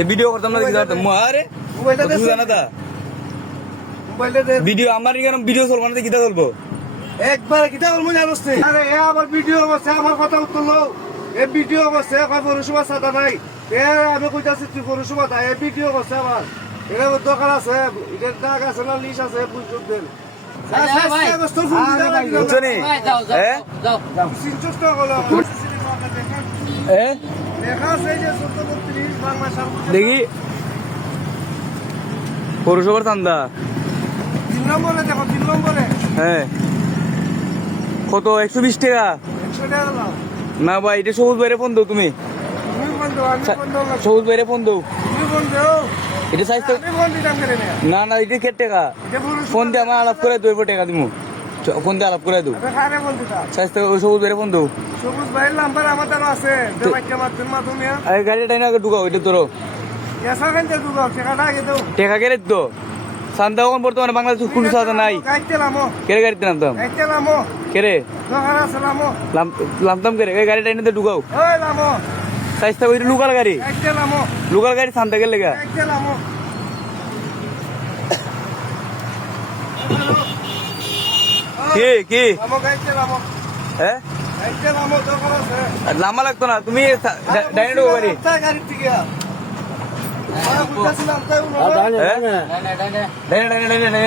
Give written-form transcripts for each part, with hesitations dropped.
Video করতাম না video আমার ভিডিও চলবো না কিতা চলবো একবার কিতা করবো জানোস তুই? আরে এ আমার ভিডিও অবস্থা আমার কথা উত্তরলো এ ভিডিও অবস্থা পৌরসভা সাদা নাই এ আমি কইতাছি তুই পৌরসভা তাই এ ভিডিও অবস্থা আমার এটা দোকান আছে এটার দাগ আছে না লিশ আছে বুঝুন দেন দেখি পৌরসভার চান্দা 3 নম্বরে দেখো 3 নম্বরে হ্যাঁ কত 120 টাকা 100 টাকা দাও না ভাই এটা সবুজ বাইরে ফোন দাও তুমি তুমি ফোন দাও আমি ফোন দাও সবুজ বাইরে ফোন দাও তুমি ফোন দাও এটা সাইজ তো আমি ফোন দিতাম করে না না এটা কে টাকা ফোন দিয়ে আমার আলাপ করে দেবো টাকা দিমু ফোন দিয়ে আলাপ করে দেবো আমি খারে ফোন দিতাম সাইজ তো সবুজ বাইরে ফোন দাও সবুজ ভাইয়ের নাম্বার আমার দ্বারা আছে দেবাইকে মাধ্যমে তুমি আরে গাড়িটা না ঢুকাও এটা তোর এসা কেন দুগো টাকাটা আগে দাও টাকা কে রে তো চান্দা এখন বর্তমানে বাংলাদেশ কোন চাঁদা নাই গাইতে লামো কেরে গাড়িতে নামতাম গাইতে লামো কেরে দোকান আছে লামো লামতাম কেরে এই গাড়িটা এনে ঢুকাও ওই লামো সাইজটা ওই লোকাল গাড়ি গাইতে লামো লোকাল গাড়ি চান্দা গেলে গা গাইতে লামো কি লামো গাইতে লামো হ্যাঁ গাইতে লামো দোকান আছে লাম্বা লাগতো না তুমি ডাইনে ঢুকো গাড়ি গাড়ি থেকে ডাইনে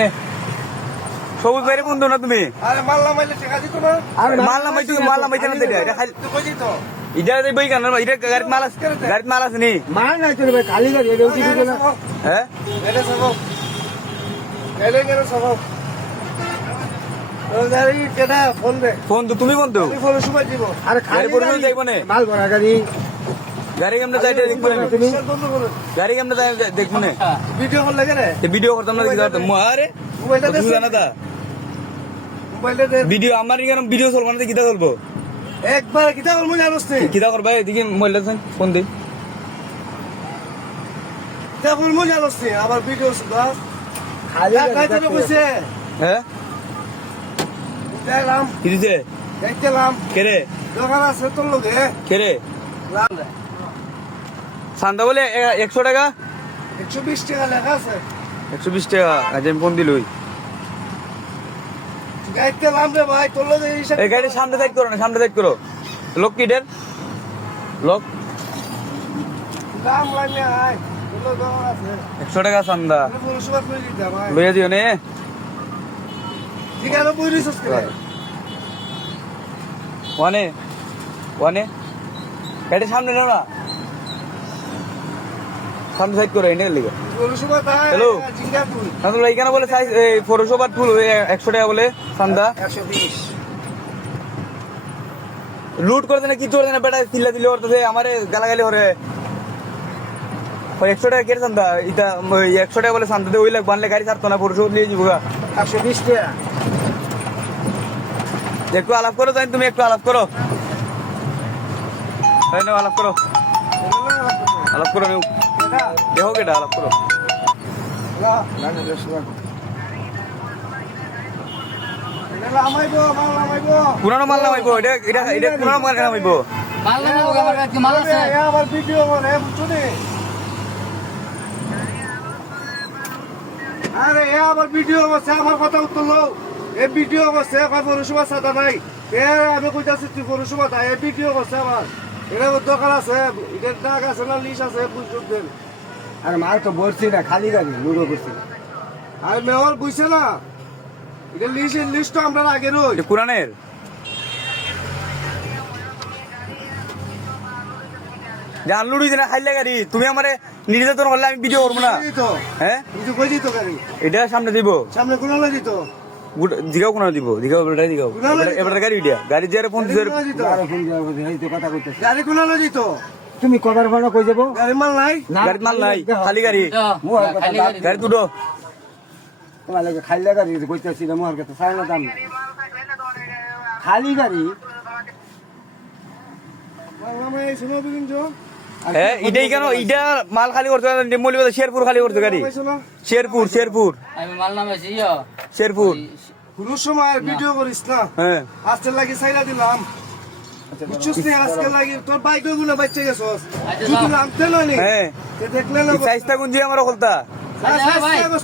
সবুজ বাইরে বন্ধু না তুমি আরে মাল নামাইলে টাকা দিত না মাল নামাইতে না এটা খালি তুই কইছি তো এটা বই কেন এটা গাড়িতে মাল আছে নি মাল নাই তো ভাই খালি গাড়ি এটা উঠি দিল না হ্যাঁ এটা সব এলে গেল সব গাড়ি কেডা ফোন দে ফোন তো তুমি ফোন দাও আমি ফোন সময় দিব আরে গাড়ি পরিমাণ দেখবো না মাল ভরা গাড়ি গাড়ি কেমনে যাইতে দেখবো না তুমি বন্ধ করো গাড়ি কেমনে যাই দেখবো না ভিডিও কল লাগে রে ভিডিও করতাম না কিতা করতাম আরে মোবাইলটা দে জানা দা মোবাইলটা দে ভিডিও আমার কেন ভিডিও চলবো না কিতা চলবো একবার কিতা করবো জানোস তুই কিতা করবা এদিকে মোবাইলটা ফোন দে কিতা করবো জানোস তুই আমার ভিডিও সুদা খালি গাইতে কইছে হ্যাঁ দেখলাম কি দিছে দেখলাম কেরে দোকান আছে তোর লগে কেরে চান্দা বলে 100 টাকা 120 টাকা লেখা আছে 120 টাকা আজ আমি ফোন দিলই গাইতে লাম রে ভাই তোর লগে এই গাড়ি সামনে সাইড করো না সামনে সাইড করো লোক কি ডের লোক দাম লাগে আয় তোর দোকান আছে 100 টাকা চান্দা আমি পৌরসভা কই দিতা ভাই লইয়া দিও নে ঠিক আছে বইরিছস করে ওয়ানে গাড়ি সামনে নাও না সামনে সাইড করো এনে লিগে পৌরসভা তাই হ্যালো। জিঙ্গা তুই না তো এইখানে বলে সাইজ পৌরসভার ফুল 100 টাকা বলে চান্দা 120 লুট করতে না কিছু করতে না বেটা চিল্লা দিলে করতেছে আমারে গালাগালি করে 100 টাকা কেটে চান্দা এটা 100 টাকা বলে চান্দা দিয়ে ওই লাগ বানলে গাড়ি ছাড়তো না পৌরসভা নিয়ে যাবো 120 টাকা একটু আলাপ করো তাই তুমি একটু আলাপ করো তাই না আলাপ করো আলাপ করো নেও দেখো কেটা আলাপ করো পুরানো মাল নামাইবো এটা পুরানো মাল নামাইবো আমার ভিডিও করে বুঝলি আরে এ আমার ভিডিও আছে আমার কথা উত্তরলো এ ভিডিও আছে পৌরসভা সাদা নাই এ আমি কইতাছি তুই পৌরসভা তাই এ ভিডিও আছে আমার এটা দোকান আছে এটার দাগ আছে না লিশ আছে বুঝুন দেন আর মাল তো বলছি না খালি গাড়ি লুডো করছি আর মেয়র বুঝছে না এটা লিস্ট আমরা আগে রই এটা পুরানের জানলু দিছে না খাইলে গাড়ি তুমি আমারে নির্যাতন করলে আমি ভিডিও করবো না হ্যাঁ কিন্তু কই দিত গাড়ি এটা সামনে দিব সামনে কোন দিত দিঘাও কোনো দিব দিঘাও এবারে দিঘাও এবারে গাড়ি দিয়া গাড়ি দিয়ে ফোন দিছে আরে ফোন দিয়ে হইতে কথা কইতেছি গাড়ি কোন দিত তুমি কবার ফোন কই যাব গাড়ি মাল নাই গাড়ি মাল নাই খালি গাড়ি গাড়ি তুলো তোমার লাগে খাইলে গাড়ি কইতেছি না মোর কাছে চাই না দাম খালি গাড়ি হ্যাঁ এটাই কেন এটা মাল খালি করতে শেরপুর খালি করতে গাড়ি শেরপুর আমি মাল নামাইছি শেরপুর পুরো সময় ভিডিও করিস না হ্যাঁ আজকে লাগি সাইরা দিলাম বুঝছিস নি আজকে লাগি তোর বাইক গুলো বাচ্চা গেছস যদি নামতে ননি হ্যাঁ তে দেখলে না সাইজটা গুঞ্জি আমার খুলতা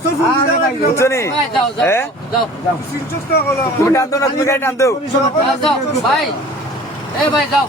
তোর ফোন দিলা লাগি বুঝছো নি হ্যাঁ সিনচস না হলো তুমি টান দাও না তুমি গাড়ি টান দাও যাও ভাই এই ভাই যাও